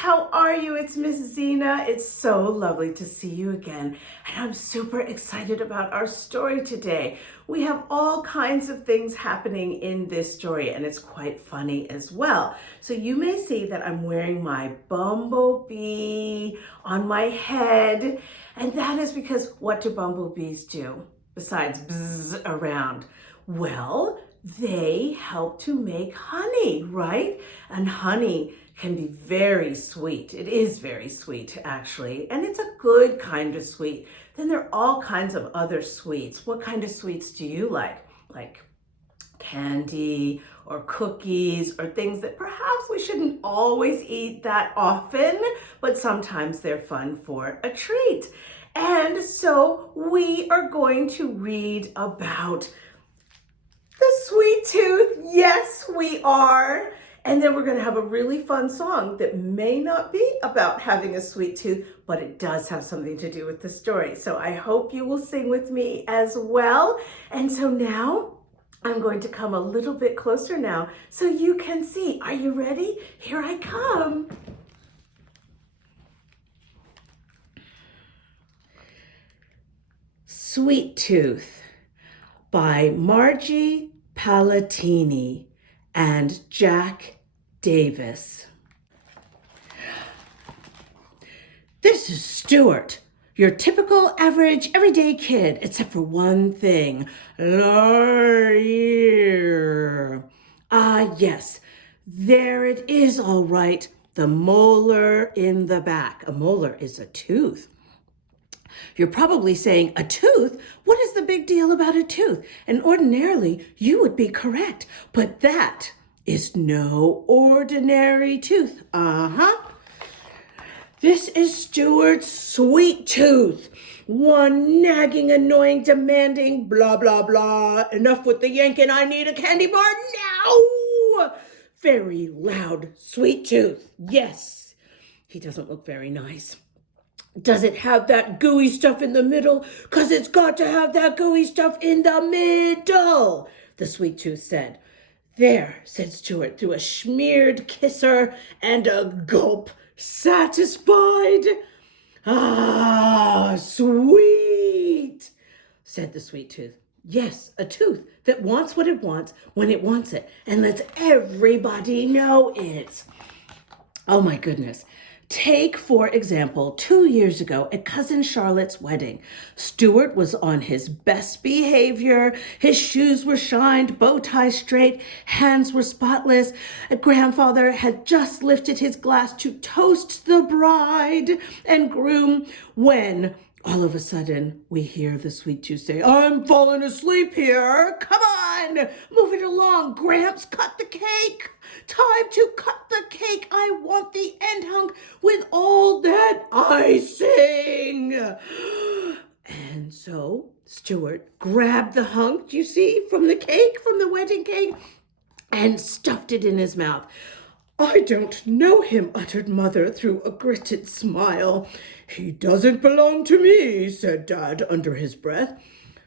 how are you? It's Miss Zena. It's so lovely to see you again. And I'm super excited about our story today. We have all kinds of things happening in this story, and it's quite funny as well. So you may see that I'm wearing my bumblebee on my head, and that is because what do bumblebees do besides buzz around? Well, they help to make honey, right? And honey can be very sweet. It is very sweet, actually, and it's a good kind of sweet. Then there are all kinds of other sweets. What kind of sweets do you like? Like candy or cookies or things that perhaps we shouldn't always eat that often, but sometimes they're fun for a treat. And so we are going to read about the sweet tooth. Yes, we are. And then we're going to have a really fun song that may not be about having a sweet tooth, but it does have something to do with the story. So I hope you will sing with me as well. And so now I'm going to come a little bit closer now so you can see. Are you ready? Here I come. Sweet Tooth by Margie, Palatini, and Jack Davis. This is Stuart, your typical average everyday kid, except for one thing. Yes, there it is, all right. The molar in the back. A molar is a tooth. You're probably saying, a tooth? What is the big deal about a tooth? And ordinarily, you would be correct, but that is no ordinary tooth. This is Stuart's sweet tooth. One nagging, annoying, demanding, blah, blah, blah. Enough with the yanking, I need a candy bar now! Very loud, sweet tooth. Yes, he doesn't look very nice. Does it have that gooey stuff in the middle? 'Cause it's got to have that gooey stuff in the middle, the sweet tooth said. There, said Stuart through a smeared kisser and a gulp, satisfied. Ah, sweet, said the sweet tooth. Yes, a tooth that wants what it wants when it wants it and lets everybody know it. Oh my goodness. Take, for example, 2 years ago at Cousin Charlotte's wedding. Stuart was on his best behavior. His shoes were shined, bow tie straight, hands were spotless. Grandfather had just lifted his glass to toast the bride and groom when all of a sudden, we hear the sweet tooth say, I'm falling asleep here. Come on, move it along. Gramps, cut the cake. Time to cut the cake. I want the end hung with all that icing. And so Stuart grabbed the hunk, you see, from the cake, from the wedding cake, and stuffed it in his mouth. I don't know him, uttered Mother through a gritted smile. He doesn't belong to me, said Dad under his breath.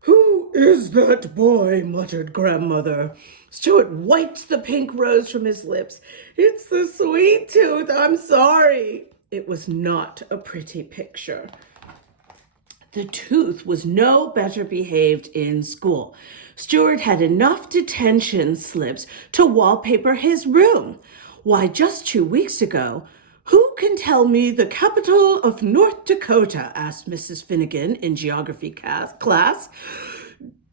Who is that boy? Muttered Grandmother. Stuart wiped the pink rose from his lips. It's the sweet tooth, I'm sorry. It was not a pretty picture. The tooth was no better behaved in school. Stuart had enough detention slips to wallpaper his room. Why, just 2 weeks ago, who can tell me the capital of North Dakota? Asked Mrs. Finnegan in geography class.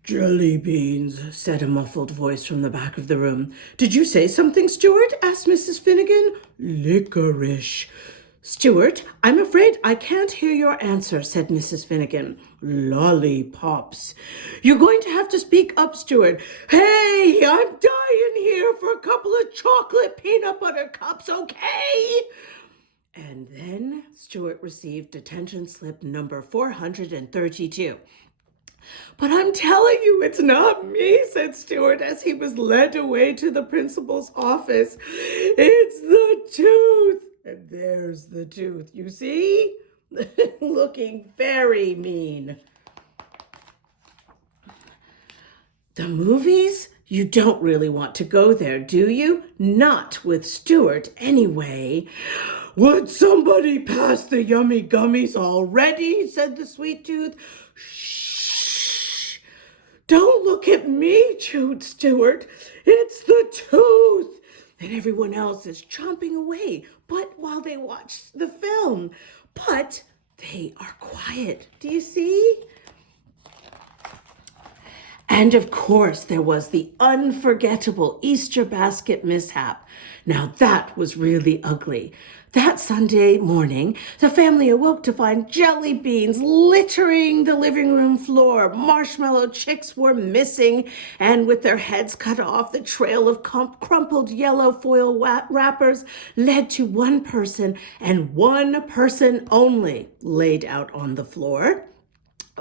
Jelly beans, said a muffled voice from the back of the room. Did you say something, Stuart? Asked Mrs. Finnegan. Licorice. Stuart, I'm afraid I can't hear your answer, said Mrs. Finnegan. Lollipops. You're going to have to speak up, Stuart. Hey, I'm dying here for a couple of chocolate peanut butter cups, okay? And then Stuart received detention slip number 432. But I'm telling you, it's not me, said Stuart as he was led away to the principal's office. It's the tooth. And there's the tooth, you see? Looking very mean. The movies? You don't really want to go there, do you? Not with Stuart, anyway. Would somebody pass the yummy gummies already? Said the sweet tooth. Shh! Don't look at me, chewed Stuart. It's the tooth. And everyone else is chomping away, but while they watch the film. But they are quiet. Do you see? And of course, there was the unforgettable Easter basket mishap. Now that was really ugly. That Sunday morning, the family awoke to find jelly beans littering the living room floor. Marshmallow chicks were missing, and with their heads cut off, the trail of crumpled yellow foil wrappers led to one person, and one person only, laid out on the floor.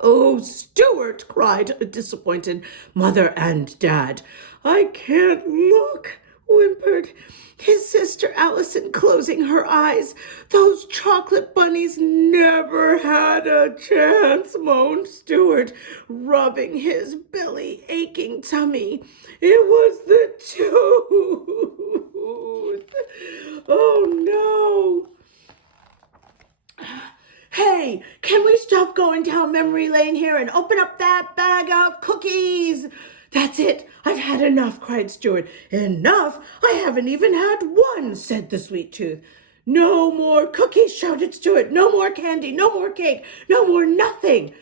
"Oh, Stuart," cried a disappointed mother and dad. "I can't look," whimpered his sister Allison, closing her eyes. "Those chocolate bunnies never had a chance," moaned Stuart, rubbing his belly aching tummy. "It was the tooth. Oh, no." "Hey, can we stop going down memory lane here and open up that bag of cookies?" "That's it. I've had enough," cried Stuart. "Enough? I haven't even had one," said the sweet tooth. "No more cookies," shouted Stuart. "No more candy, no more cake, no more nothing."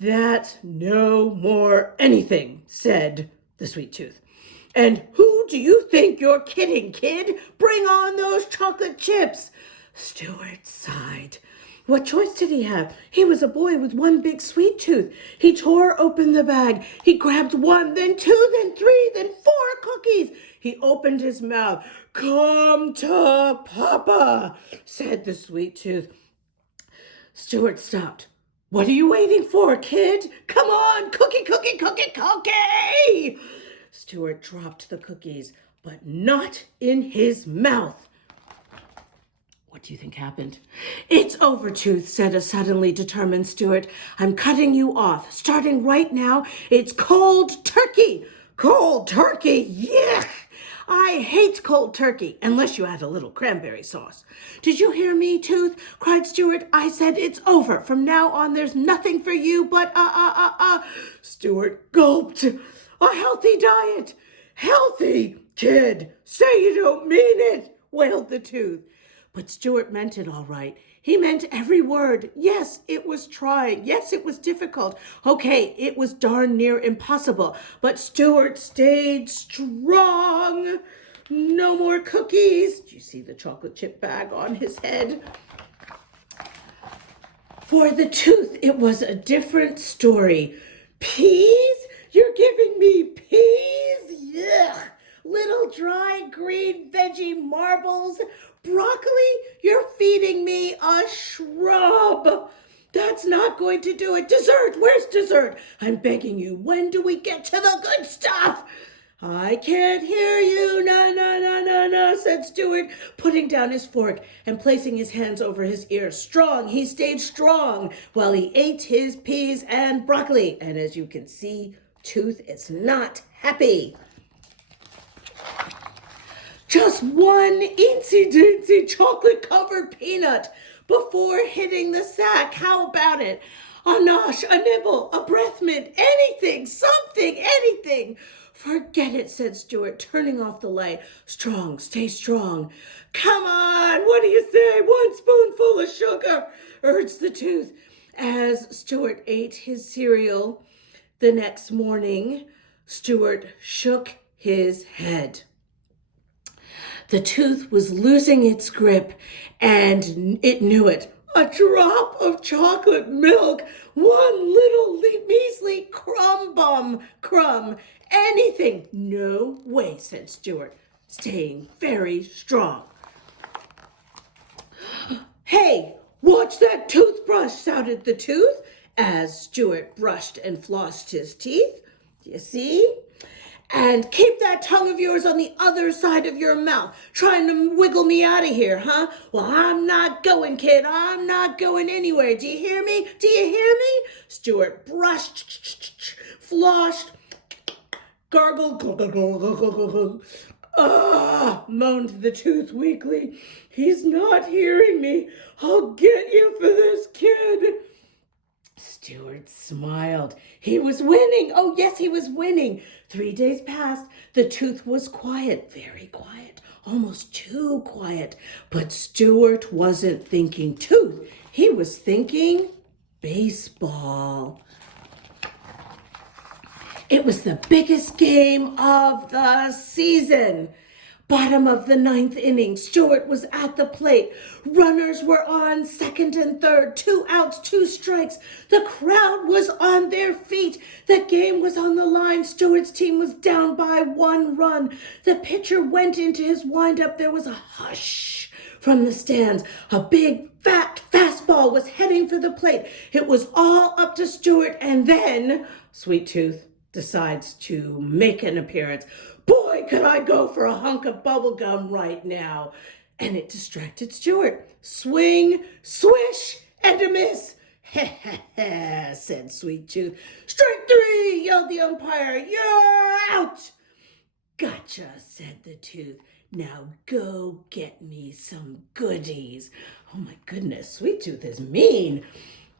"That's no more anything," said the sweet tooth. "And who do you think you're kidding, kid? Bring on those chocolate chips." Stuart sighed. What choice did he have? He was a boy with one big sweet tooth. He tore open the bag. He grabbed one, then two, then three, then 4 cookies. He opened his mouth. "Come to Papa," said the sweet tooth. Stuart stopped. "What are you waiting for, kid? Come on, cookie, cookie, cookie, cookie!" Stuart dropped the cookies, but not in his mouth. What do you think happened? "It's over, Tooth," said a suddenly determined Stuart. "I'm cutting you off. Starting right now, it's cold turkey." "Cold turkey? Yuck! I hate cold turkey, unless you add a little cranberry sauce." "Did you hear me, Tooth?" cried Stuart. "I said it's over. From now on, there's nothing for you but Stuart gulped. "A healthy diet." "Healthy? Kid, say you don't mean it," wailed the Tooth. But Stuart meant it all right. He meant every word. Yes, it was trying. Yes, it was difficult. Okay, it was darn near impossible. But Stuart stayed strong. No more cookies. Do you see the chocolate chip bag on his head? For the Tooth, it was a different story. "Peas? You're giving me peas? Yuck! Little dry green veggie marbles. Broccoli? You're feeding me a shrub. That's not going to do it. Dessert? Where's dessert? I'm begging you. When do we get to the good stuff?" "I can't hear you. Na, na, na, na, na," said Stuart, putting down his fork and placing his hands over his ears. Strong, he stayed strong while he ate his peas and broccoli. And as you can see, Tooth is not happy. Just one eensy-deensy chocolate-covered peanut before hitting the sack. How about it? A nosh, a nibble, a breath mint, anything, something, anything. "Forget it," said Stuart, turning off the light. "Strong, stay strong." "Come on, what do you say? 1 spoonful of sugar," urged the Tooth. As Stuart ate his cereal the next morning, Stuart shook his head. The Tooth was losing its grip, and it knew it. A drop of chocolate milk, one little measly crumb, anything. "No way," said Stuart, staying very strong. "Hey, watch that toothbrush," shouted the Tooth as Stuart brushed and flossed his teeth. Do you see? "And keep that tongue of yours on the other side of your mouth, trying to wiggle me out of here, huh? Well, I'm not going, kid. I'm not going anywhere. Do you hear me? Do you hear me?" Stuart brushed, flossed, gargled, Ah, moaned the tooth weakly. He's not hearing me. I'll get you for this kid. Stuart smiled. He was winning. Oh, yes, he was winning. 3 days passed. The tooth was quiet, very quiet, almost too quiet. But Stuart wasn't thinking tooth. He was thinking baseball. It was the biggest game of the season. Bottom of the 9th inning, Stuart was at the plate. Runners were on second and third, 2 outs, 2 strikes. The crowd was on their feet. The game was on the line. Stuart's team was down by 1 run. The pitcher went into his windup. There was a hush from the stands. A big, fat fastball was heading for the plate. It was all up to Stuart, and then Sweet Tooth decides to make an appearance. Boy, could I go for a hunk of bubble gum right now. And it distracted Stuart. Swing, swish, and a miss. Heh, heh, heh, said Sweet Tooth. Strike 3, yelled the umpire. You're out. Gotcha, said the tooth. Now go get me some goodies. Oh my goodness, Sweet Tooth is mean.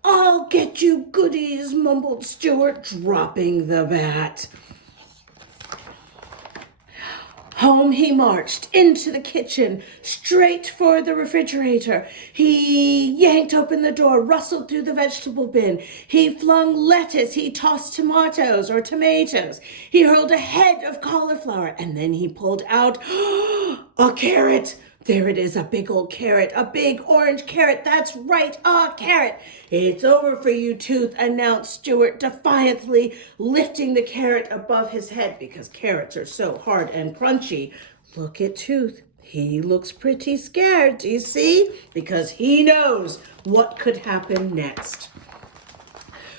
I'll get you goodies, mumbled Stuart, dropping the bat. Home he marched, into the kitchen, straight for the refrigerator. He yanked open the door, rustled through the vegetable bin. He flung lettuce, he tossed tomatoes. He hurled a head of cauliflower, and then he pulled out a carrot. There it is, a big old carrot, a big orange carrot. That's right, a carrot. It's over for you, Tooth, announced Stuart defiantly, lifting the carrot above his head because carrots are so hard and crunchy. Look at Tooth. He looks pretty scared, do you see? Because he knows what could happen next.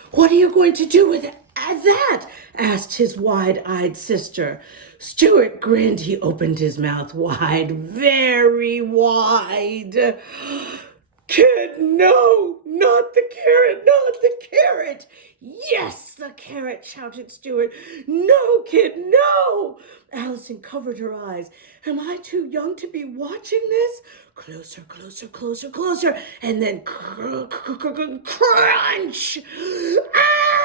What are you going to do with that? Asked his wide-eyed sister. Stuart grinned. He opened his mouth wide, very wide. Kid, no, not the carrot, not the carrot. Yes, the carrot, shouted Stuart. No, kid, no. Allison covered her eyes. Am I too young to be watching this? Closer, closer, closer, closer. And then crunch. Ah!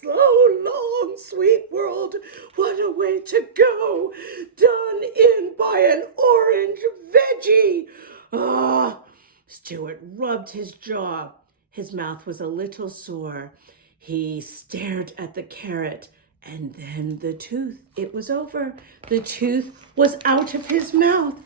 Slow, long, sweet world. What a way to go. Done in by an orange veggie. Ah, Stuart rubbed his jaw. His mouth was a little sore. He stared at the carrot and then the tooth. It was over. The tooth was out of his mouth.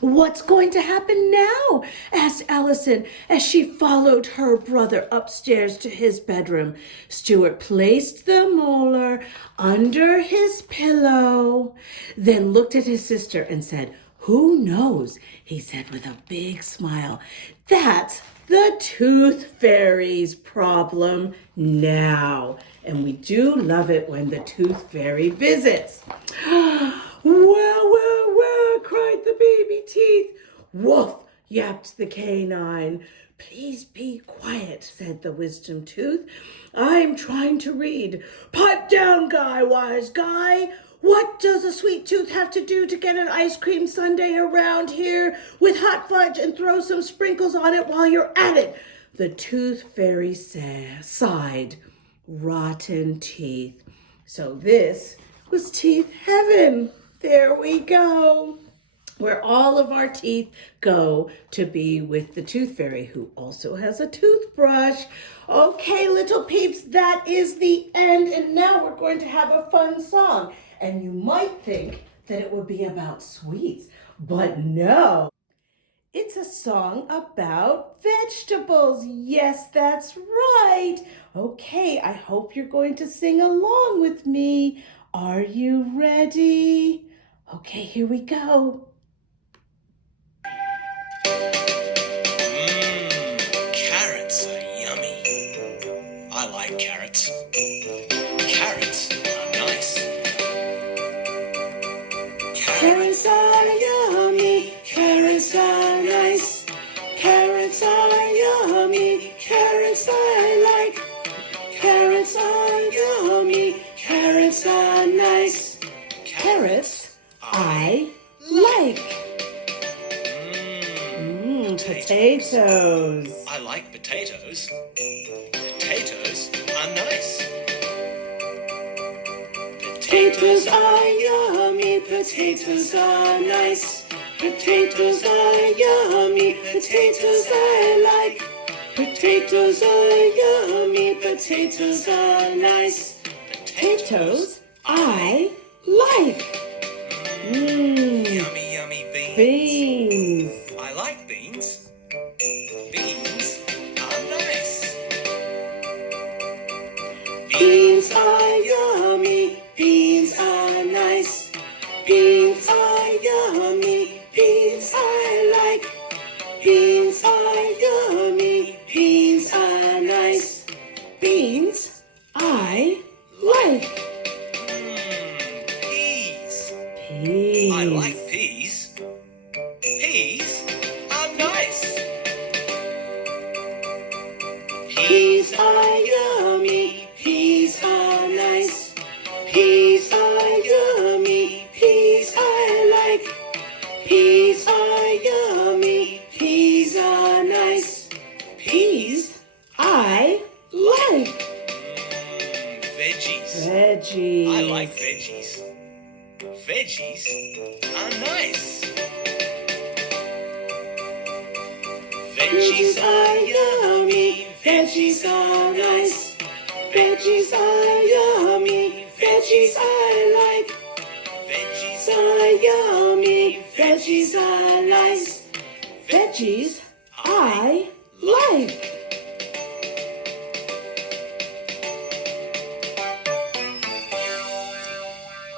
What's going to happen now? Asked Allison as she followed her brother upstairs to his bedroom. Stuart placed the molar under his pillow, then looked at his sister and said, "Who knows?" he said with a big smile. "That's the Tooth Fairy's problem now." And we do love it when the Tooth Fairy visits. Well, well, well, cried the baby teeth. Woof, yapped the canine. Please be quiet, said the wisdom tooth. I'm trying to read. Pipe down, Guy, wise guy. What does a sweet tooth have to do to get an ice cream sundae around here with hot fudge and throw some sprinkles on it while you're at it? The Tooth Fairy sighed. Rotten teeth. So this was teeth heaven. There we go. Where all of our teeth go to be with the Tooth Fairy, who also has a toothbrush. Okay, little peeps, that is the end. And now we're going to have a fun song. And you might think that it would be about sweets, but no. It's a song about vegetables. Yes, that's right. Okay, I hope you're going to sing along with me. Are you ready? Okay, here we go. Carrots are yummy. I like carrots. Carrots are nice. Carrots are yummy. Carrots are nice. Carrots are yummy. Carrots I like. Carrots are yummy. Carrots are nice. Carrots Carrots I like. Potatoes. I like potatoes. Potatoes are nice. Potatoes are yummy, potatoes are nice. Potatoes are yummy, potatoes I like. Potatoes are yummy, potatoes are nice. Potatoes I like. Yummy, yummy beans. Beans. I like beans. Beans are nice. Beans are yummy, beans are nice. Beans are yummy, beans I like. Beans are yummy, beans are nice. Beans I like. Peas. Peas. I like peas. Peas are nice. Peas are yummy, peas are nice. Peas are yummy, peas I like. Peas are yummy, peas are nice. Peas I like. Veggies. Veggies. I like veggies. Veggies are nice. Veggies are yummy, veggies are nice. Veggies are yummy, veggies I like. Veggies Are yummy, veggies are nice. Veggies I like.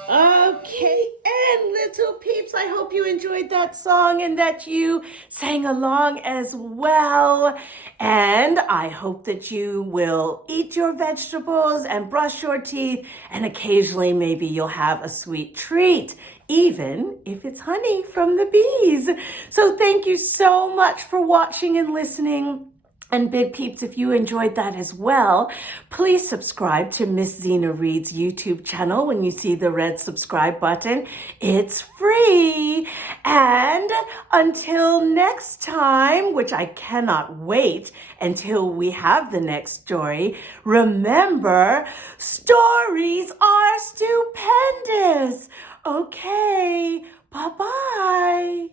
Okay, and little peeps, I hope you enjoyed that song and that you sang along as well. And I hope that you will eat your vegetables and brush your teeth, and occasionally maybe you'll have a sweet treat, even if it's honey from the bees. So thank you so much for watching and listening. And big peeps, if you enjoyed that as well, please subscribe to Miss Zena Reed's YouTube channel when you see the red subscribe button. It's free. And until next time, which I cannot wait until we have the next story, remember, stories are stupendous. Okay, bye-bye.